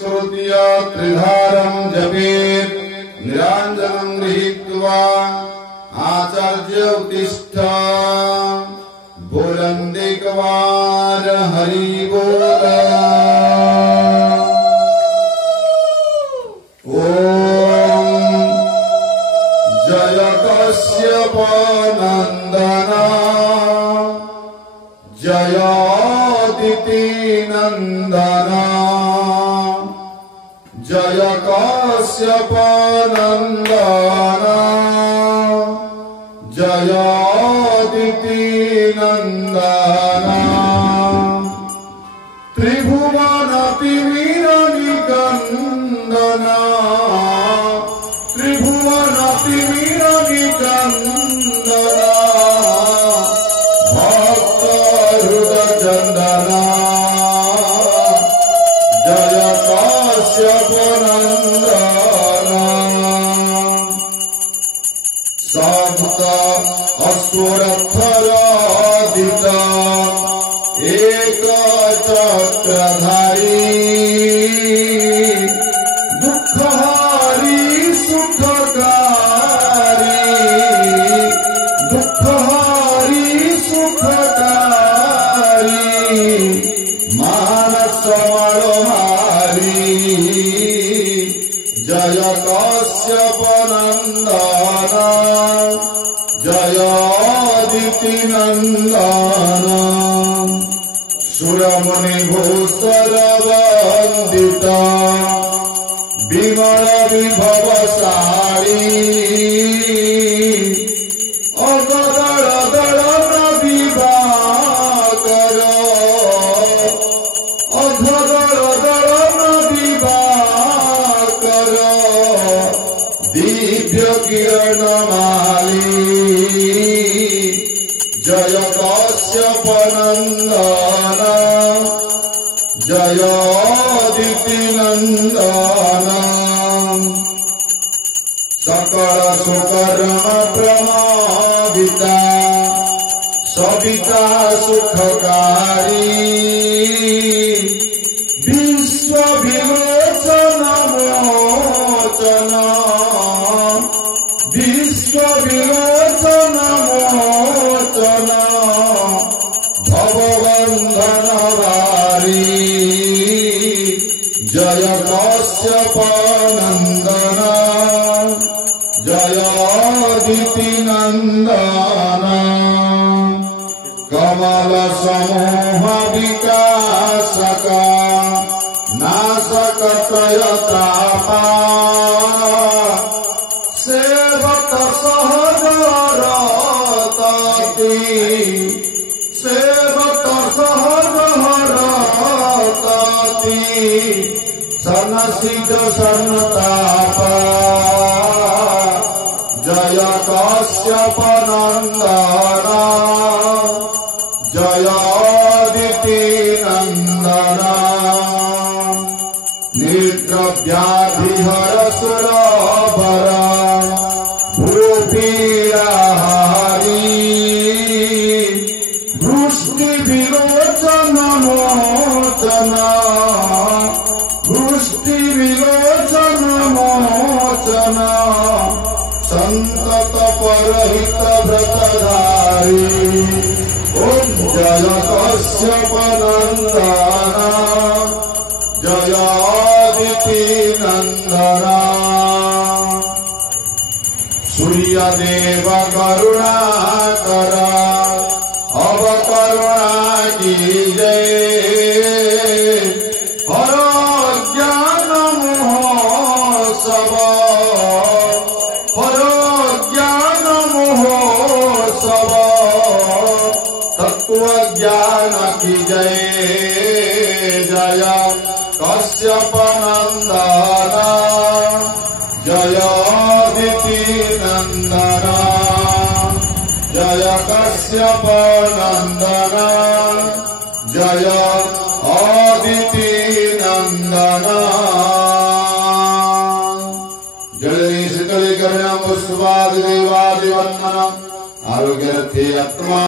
संस्कृत्य त्रिधारं जपेत् निराञ्जनं गृहीत्वा आचार्य उत्तिष्ठ बोलन्देकवार हरि बोल। ओम जय कश्यप नंदन जय अदिति नंदन जय कश्यप नंदन जय अदिति नंदन त्रिभुवन तिमिर निकंदन त्रिभुवन तिमिर निकंदन भक्त हृदय चंदन जय कश्यप नंदन सप्त अश्वरथरादित एक चक्रधारी दुःखहारी सुखकारी दुःखहारी सुखकारी मानस मारी जय कश्यप नंदन जय अदिति नंदन सुरमुनि भूषर वंदित विमल विभव सारी अगदल दलन दिवाकर अधदल दलन दिवाकर दिव्य किरण माली जय कश्यप नंदन जय अदिति नंदन सकल सुकर्म प्रमादिता सविता सुखकारी विश्व विलोचन मोचन विश्व विलोचन मोचन भवबंधन वारी जय कश्यप नंदन जय अदिति नंदन कमल समूह विकासक नाशक त्रयतापा सेवक सहज रतति सेवक सहज रतति सनसिज सन्ताप जय कश्यप नंदन जय अदिति नंदन निद्रव्याधिहर सुरवर भूपीराहारी वृष्टि विलोचन मोचन वृष्टि विलोचन मोचन संतत परहित व्रतधारी ओम जय कश्यप नंदन जय अदिति नंदन सूर्यदेव करुणाकर अवकरुणा कीजय हर ज्ञान महोत्सव हर ज्ञान महोत्सव तत्व ज्ञान कीजय जय कश्यप नंदन जय अदिति नंदन जय कश्यप नंदन जय अदिति नंदन जलनि शीतलीकरण पुष्पादि देवादिवंदन आरोग्यर्थे आत्मा